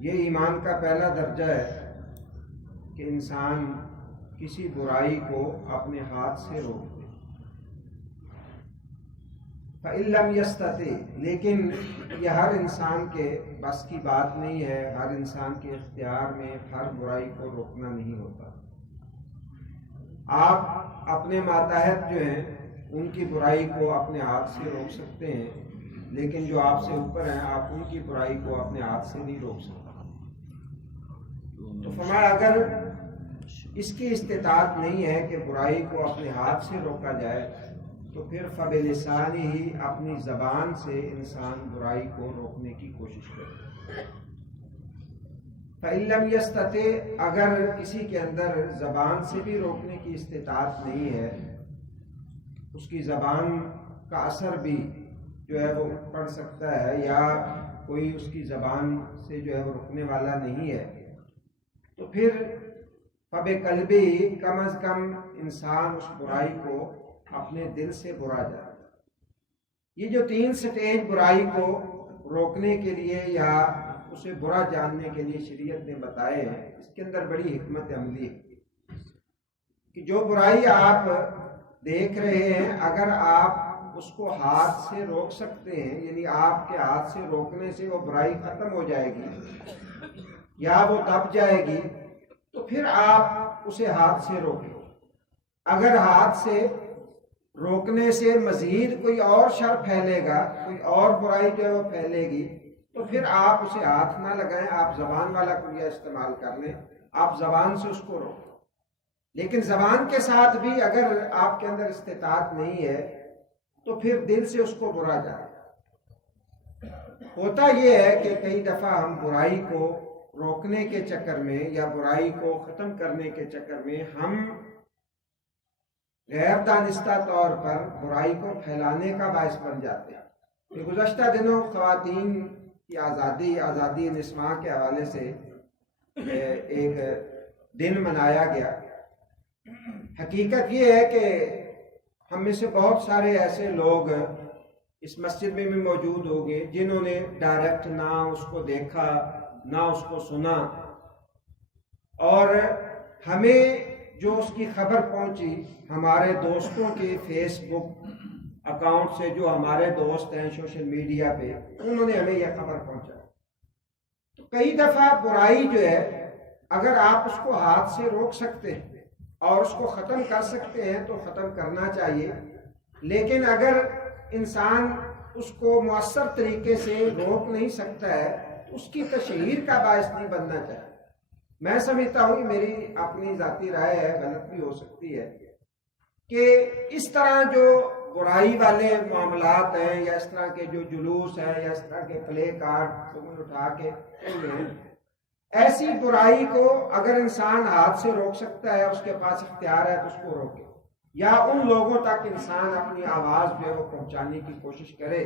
یہ ایمان کا پہلا درجہ ہے کہ انسان کسی برائی کو اپنے ہاتھ سے روک دے۔ فَإِن لَّمْ يَسْتَطِعْ، لیکن یہ ہر انسان کے بس کی بات نہیں ہے، ہر انسان کے اختیار میں ہر برائی کو روکنا نہیں ہوتا۔ آپ اپنے ماتحت جو ہیں ان کی برائی کو اپنے ہاتھ سے روک سکتے ہیں، لیکن جو آپ سے اوپر ہیں آپ ان کی برائی کو اپنے ہاتھ سے نہیں روک سکتے۔ تو فرمایا اگر اس کی استطاعت نہیں ہے کہ برائی کو اپنے ہاتھ سے روکا جائے تو پھر فبلسانی ہی، اپنی زبان سے انسان برائی کو روکنے کی کوشش کرے۔ فَإِن لَّمْ يَسْتَطِعْ، اگر کسی کے اندر زبان سے بھی روکنے کی استطاعت نہیں ہے، اس کی زبان کا اثر بھی جو ہے وہ پڑ سکتا ہے، یا کوئی اس کی زبان سے جو ہے وہ رکنے والا نہیں ہے، تو پھر فَبِقَلْبِهِ، کم از کم انسان اس برائی کو اپنے دل سے برا جائے۔ یہ جو 3 سٹیج برائی کو روکنے کے لیے یا اسے برا جاننے کے لیے شریعت نے بتائے ہیں، اس کے اندر بڑی حکمت عملی ہے کہ جو برائی آپ دیکھ رہے ہیں اگر آپ اس کو ہاتھ سے روک سکتے ہیں، یعنی آپ کے ہاتھ سے روکنے سے وہ برائی ختم ہو جائے گی یا وہ دب جائے گی، تو پھر آپ اسے ہاتھ سے روکیں۔ اگر ہاتھ سے روکنے سے مزید کوئی اور شر پھیلے گا، کوئی اور برائی جو ہے وہ پھیلے گی، تو پھر آپ اسے ہاتھ نہ لگائیں، آپ زبان والا کلیہ استعمال کر لیں، آپ زبان سے اس کو روکیں۔ لیکن زبان کے ساتھ بھی اگر آپ کے اندر استطاعت نہیں ہے تو پھر دل سے اس کو برا جائے۔ ہوتا یہ ہے کہ کئی دفعہ ہم برائی کو روکنے کے چکر میں یا برائی کو ختم کرنے کے چکر میں ہم غیر دانستہ طور پر برائی کو پھیلانے کا باعث بن جاتے ہیں۔ کہ گزشتہ دنوں خواتین کی آزادی نسواں کے حوالے سے ایک دن منایا گیا۔ حقیقت یہ ہے کہ ہم میں سے بہت سارے ایسے لوگ اس مسجد میں بھی موجود ہوں گے جنہوں نے ڈائریکٹ نہ اس کو دیکھا نہ اس کو سنا، اور ہمیں جو اس کی خبر پہنچی ہمارے دوستوں کے فیس بک اکاؤنٹ سے، جو ہمارے دوست ہیں سوشل میڈیا پہ، انہوں نے ہمیں یہ خبر پہنچائی۔ تو کئی دفعہ برائی جو ہے اگر آپ اس کو ہاتھ سے روک سکتے ہیں اور اس کو ختم کر سکتے ہیں تو ختم کرنا چاہیے، لیکن اگر انسان اس کو مؤثر طریقے سے روک نہیں سکتا ہے تو اس کی تشہیر کا باعث نہیں بننا چاہیے۔ میں سمجھتا ہوں، میری اپنی ذاتی رائے ہے، غلط بھی ہو سکتی ہے، کہ اس طرح جو برائی والے معاملات ہیں یا اس طرح کے جو جلوس ہیں یا اس طرح کے پلے کارڈ اٹھا کے ایسی برائی کو اگر انسان ہاتھ سے روک سکتا ہے، اس کے پاس اختیار ہے تو اس کو روکے، یا ان لوگوں تک انسان اپنی آواز جو ہے وہ پہنچانے کی کوشش کرے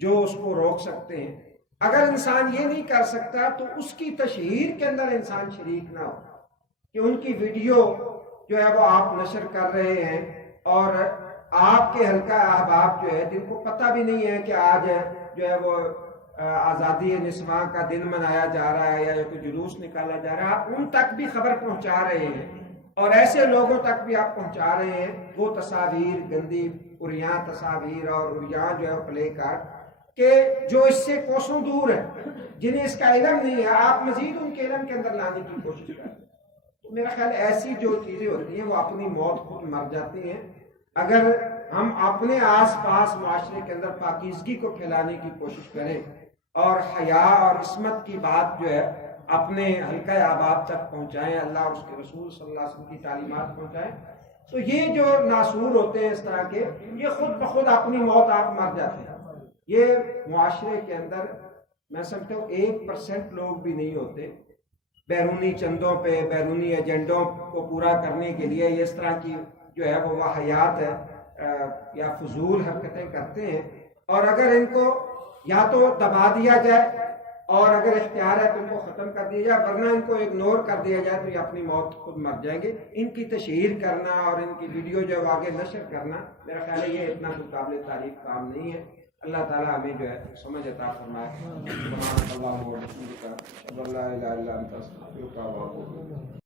جو اس کو روک سکتے ہیں۔ اگر انسان یہ نہیں کر سکتا تو اس کی تشہیر کے اندر انسان شریک نہ ہو، کہ ان کی ویڈیو جو ہے وہ آپ نشر کر رہے ہیں اور آپ کے حلقہ احباب جو ہے جن کو پتہ بھی نہیں ہے کہ آج جو ہے وہ آزادی نسواں کا دن منایا جا رہا ہے یا کوئی جلوس نکالا جا رہا ہے، آپ ان تک بھی خبر پہنچا رہے ہیں اور ایسے لوگوں تک بھی آپ پہنچا رہے ہیں وہ تصاویر، گندی عریاں تصاویر اور عریاں جو ہے پلے کارڈ، کہ جو اس سے کوسوں دور ہے، جنہیں اس کا علم نہیں ہے، آپ مزید ان کے علم کے اندر لانے کی کوشش کریں۔ تو میرا خیال ایسی جو چیزیں ہوتی ہیں وہ اپنی موت خود مر جاتی ہیں۔ اگر ہم اپنے آس پاس معاشرے کے اندر پاکیزگی کو پھیلانے کی کوشش کریں اور حیا اور عصمت کی بات جو ہے اپنے حلقہ احباب تک پہنچائیں، اللہ اور اس کے رسول صلی اللہ علیہ وسلم کی تعلیمات پہنچائیں، تو یہ جو ناسور ہوتے ہیں اس طرح کے، یہ خود بخود اپنی موت آپ مر جاتے ہیں۔ یہ معاشرے کے اندر میں سمجھتا ہوں 1% لوگ بھی نہیں ہوتے بیرونی چندوں پہ، بیرونی ایجنڈوں کو پورا کرنے کے لیے اس طرح کی جو ہے وہ واحیات ہے یا فضول حرکتیں کرتے ہیں، اور اگر ان کو یا تو دبا دیا جائے اور اگر اختیار ہے تو ان کو ختم کر دیا جائے، ورنہ ان کو اگنور کر دیا جائے تو یہ اپنی موت خود مر جائیں گے۔ ان کی تشہیر کرنا اور ان کی ویڈیو جو آگے نشر کرنا، میرا خیال ہے یہ اتنا قابل تعریف کام نہیں ہے۔ اللہ تعالیٰ ہمیں جو ہے سمجھ عطا فرمائے. سبحانک اللہم و بحمدک، اشہد ان لا الہ الا انت، استغفرک و اتوب الیک.